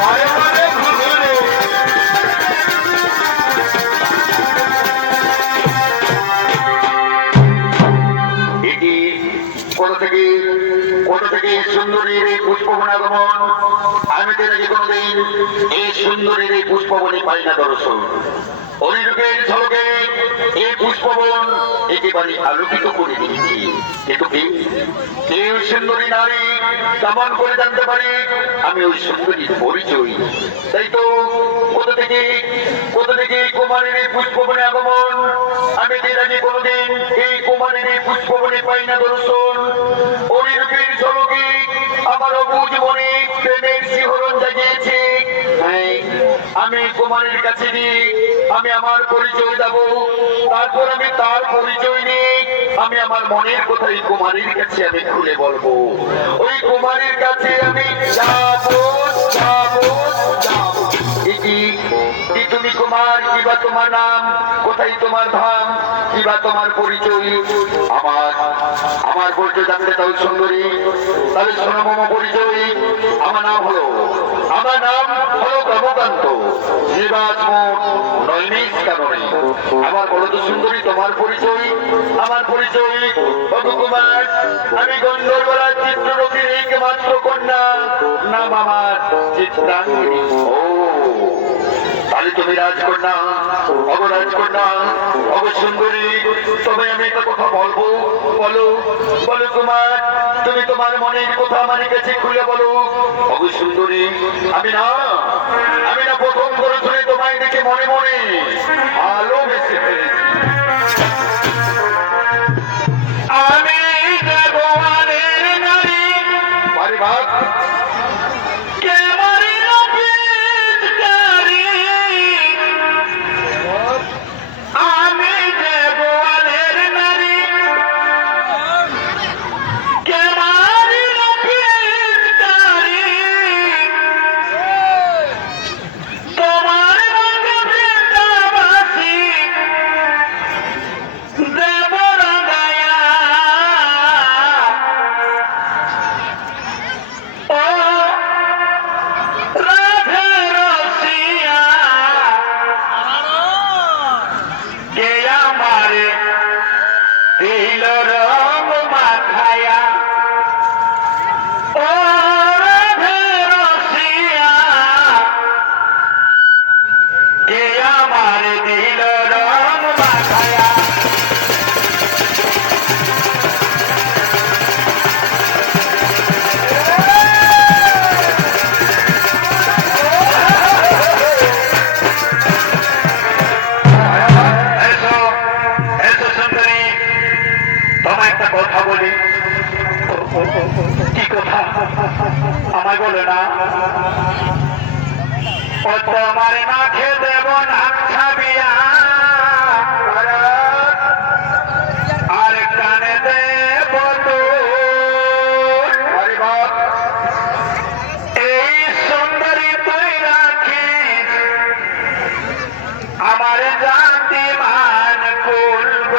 মারে মারে ঘুরে এটি কোথা থেকে সুন্দরীর এই পুষ্পবন আগমন। আমি তো নাকি কোনোদিন এই সুন্দরীর এই পুষ্পবনে পাই না দর্শন। অলিরূপের ঝলকে এই পুষ্পবন একেবারে আলোকিত করে দিয়েছি, কিন্তু কেউ সুন্দরী নারী কেমন করে জানতে পারে আমি ওই সুন্দরীর পরিচয়? তাই তো কোথা থেকে কুমারীর এই পুষ্পবনে আগমন। আমি তো নাকি কোনোদিন এই কুমারীর এই পুষ্পবনে পাই না দর্শন। অলিরূপের ঝলকে আমার অবুঝ মনে প্রেমের শিহরণ জাগিয়েছে। আমি কুমারীর কাছে গিয়ে আমি আমার পরিচয় দেব, তারপর আমি তার পরিচয় নিয়ে আমি আমার মনের কথাই কুমারীর কাছে আমি খুলে বলবো। ওই কুমারীর কাছে আমি যাবো যাবো যাবো। তুমি কুমার, কিবা তোমার নাম, কোথায় তোমার ধাম, কিবা তোমার পরিচয়? আমার পরিচয় জানতে চাও সুন্দরী? তাহলে শোনো মম পরিচয়। আমার নাম হলো রমাকান্ত, নিবাস নৈমিষ কারণে। আমার বলো তো সুন্দরী তোমার পরিচয়? আমার পরিচয় কুমার, আমি গন্ধর্বরা চিত্ররথীর একমাত্র কন্যা, নাম আমার চিত্রাঙ্গিনী। ও তাহলে তুমি রাজকন্যা, অবরাজকন্যা, অবসুন্দরী। তবে আমি একটা কথা বলবো, বলো বলো কুমার, তুমি তোমার মনের কথা আমার কাছে খুলে বলো। অবসুন্দরী, আমি না প্রথম করে শুনে তোমায় দেখে মনে মনে ভালোবেসে ফেলেছি। আমি ভগবানের নারী পরিবার কথা বলি। কি কথা আমায় বলে না? ও তোমার না খেয়ে দেব না খাবিয়া, আর কানে দেব তো এই সুন্দরী তুই রাখিস আমার জাতি মান করব।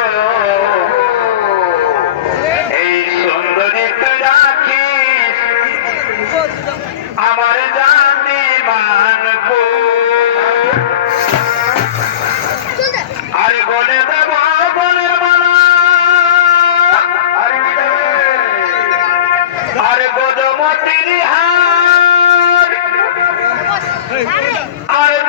আমার জানি মানবো, আরে বলে দেব বলে মানা, আরে গদমতির হার, আরে